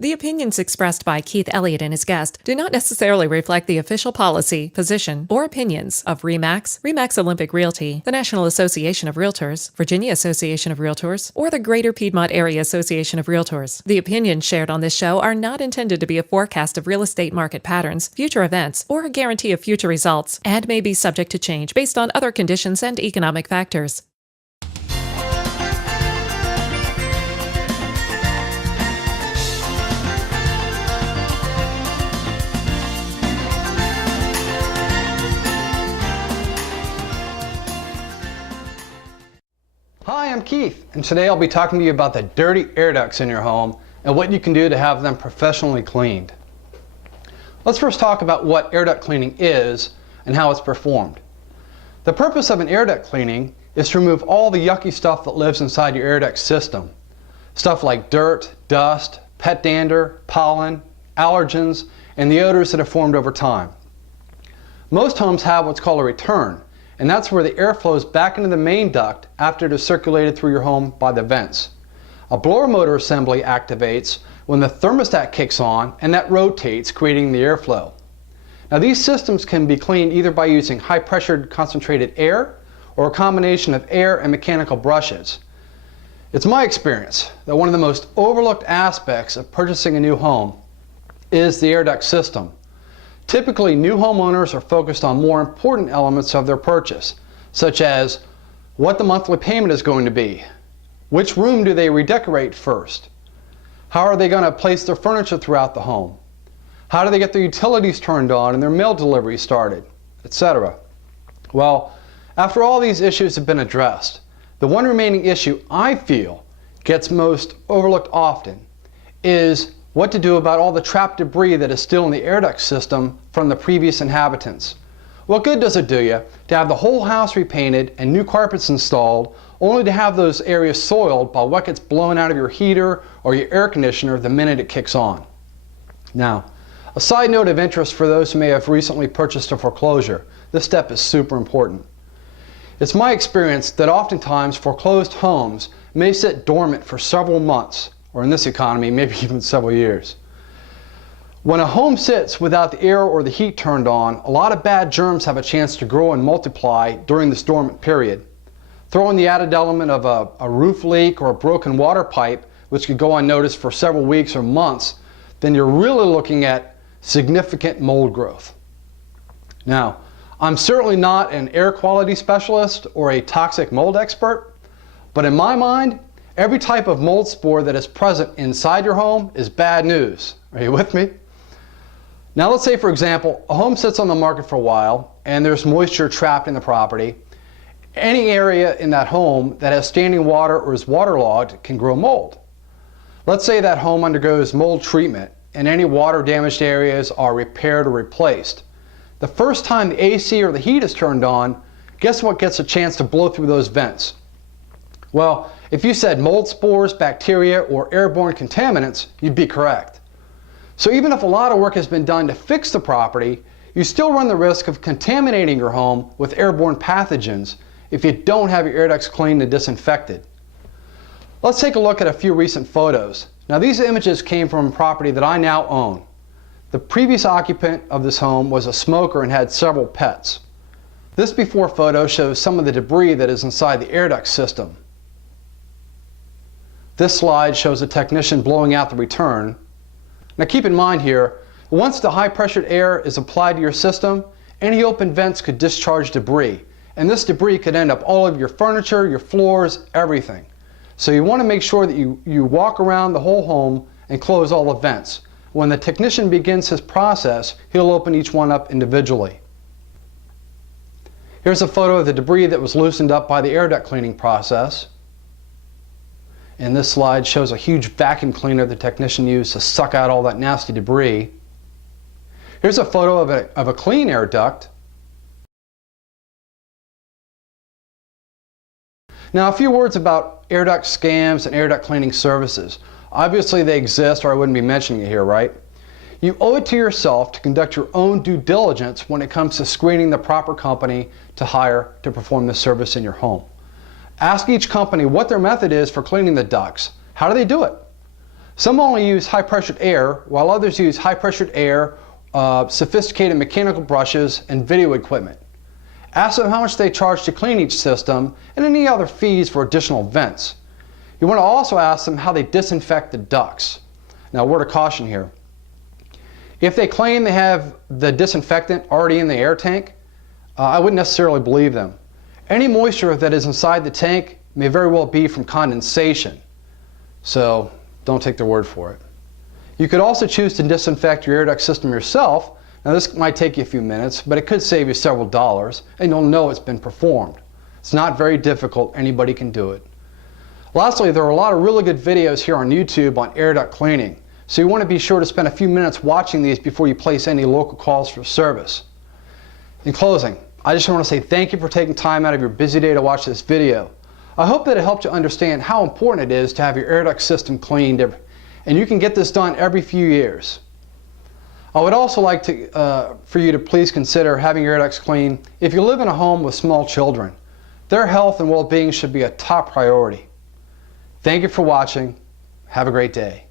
The opinions expressed by Keith Elliott and his guest do not necessarily reflect the official policy, position, or opinions of RE/MAX, RE/MAX Olympic Realty, the National Association of Realtors, Virginia Association of Realtors, or the Greater Piedmont Area Association of Realtors. The opinions shared on this show are not intended to be a forecast of real estate market patterns, future events, or a guarantee of future results, and may be subject to change based on other conditions and economic factors. Hi, I'm Keith, and today I'll be talking to you about the dirty air ducts in your home and what you can do to have them professionally cleaned. Let's first talk about what air duct cleaning is and how it's performed. The purpose of an air duct cleaning is to remove all the yucky stuff that lives inside your air duct system. Stuff like dirt, dust, pet dander, pollen, allergens, and the odors that have formed over time. Most homes have what's called a return, and that's where the air flows back into the main duct after it is circulated through your home by the vents. A blower motor assembly activates when the thermostat kicks on, and that rotates, creating the airflow. Now, these systems can be cleaned either by using high-pressured concentrated air or a combination of air and mechanical brushes. It's my experience that one of the most overlooked aspects of purchasing a new home is the air duct system. Typically, new homeowners are focused on more important elements of their purchase, such as what the monthly payment is going to be, which room do they redecorate first, how are they going to place their furniture throughout the home, how do they get their utilities turned on and their mail delivery started, etc. Well, after all these issues have been addressed, the one remaining issue I feel gets most overlooked often is what to do about all the trapped debris that is still in the air duct system from the previous inhabitants. What good does it do you to have the whole house repainted and new carpets installed, only to have those areas soiled by what gets blown out of your heater or your air conditioner the minute it kicks on? Now, a side note of interest for those who may have recently purchased a foreclosure, this step is super important. It's my experience that oftentimes foreclosed homes may sit dormant for several months, or in this economy, maybe even several years. When a home sits without the air or the heat turned on, a lot of bad germs have a chance to grow and multiply during this dormant period. Throw in the added element of a roof leak or a broken water pipe, which could go unnoticed for several weeks or months, then you're really looking at significant mold growth. Now, I'm certainly not an air quality specialist or a toxic mold expert, but in my mind, every type of mold spore that is present inside your home is bad news. Are you with me? Now let's say, for example, a home sits on the market for a while and there's moisture trapped in the property. Any area in that home that has standing water or is waterlogged can grow mold. Let's say that home undergoes mold treatment and any water damaged areas are repaired or replaced. The first time the AC or the heat is turned on, guess what gets a chance to blow through those vents? Well, if you said mold spores, bacteria, or airborne contaminants, you'd be correct. So even if a lot of work has been done to fix the property, you still run the risk of contaminating your home with airborne pathogens if you don't have your air ducts cleaned and disinfected. Let's take a look at a few recent photos. Now, these images came from a property that I now own. The previous occupant of this home was a smoker and had several pets. This before photo shows some of the debris that is inside the air duct system. This slide shows a technician blowing out the return. Now keep in mind here, once the high pressured air is applied to your system, any open vents could discharge debris, and this debris could end up all over your furniture, your floors, everything. So you want to make sure that you walk around the whole home and close all the vents. When the technician begins his process, he'll open each one up individually. Here's a photo of the debris that was loosened up by the air duct cleaning process. And this slide shows a huge vacuum cleaner the technician used to suck out all that nasty debris. Here's a photo of a clean air duct. Now, a few words about air duct scams and air duct cleaning services. Obviously they exist, or I wouldn't be mentioning it here, right? You owe it to yourself to conduct your own due diligence when it comes to screening the proper company to hire to perform this service in your home. Ask each company what their method is for cleaning the ducts. How do they do it? Some only use high-pressured air, while others use high-pressured air, sophisticated mechanical brushes, and video equipment. Ask them how much they charge to clean each system and any other fees for additional vents. You want to also ask them how they disinfect the ducts. Now, a word of caution here. If they claim they have the disinfectant already in the air tank, I wouldn't necessarily believe them. Any moisture that is inside the tank may very well be from condensation, so don't take their word for it. You could also choose to disinfect your air duct system yourself. Now, this might take you a few minutes, but it could save you several dollars, and you'll know it's been performed. It's not very difficult. Anybody can do it. Lastly, there are a lot of really good videos here on YouTube on air duct cleaning, so you want to be sure to spend a few minutes watching these before you place any local calls for service. In closing, I just want to say thank you for taking time out of your busy day to watch this video. I hope that it helped you understand how important it is to have your air duct system cleaned, and you can get this done every few years. I would also like for you to please consider having your air ducts cleaned if you live in a home with small children. Their health and well-being should be a top priority. Thank you for watching. Have a great day.